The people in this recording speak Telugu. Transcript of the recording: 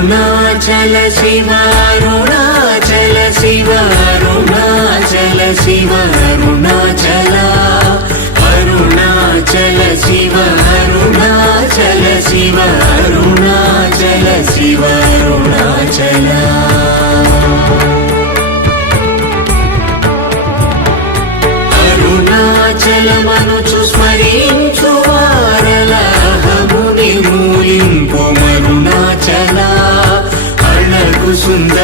అరుణాచల శివ అరుణాచల శివ అరుణాచల శివ అరుణాచల అరుణాచల శివ అరుణాచల శివ అరుణాచల శివ అరుణాచల అరుణాచలమనుచు స్మరించు వారలహము నిర్మూలింపు మరుణాచల అళగు సుందర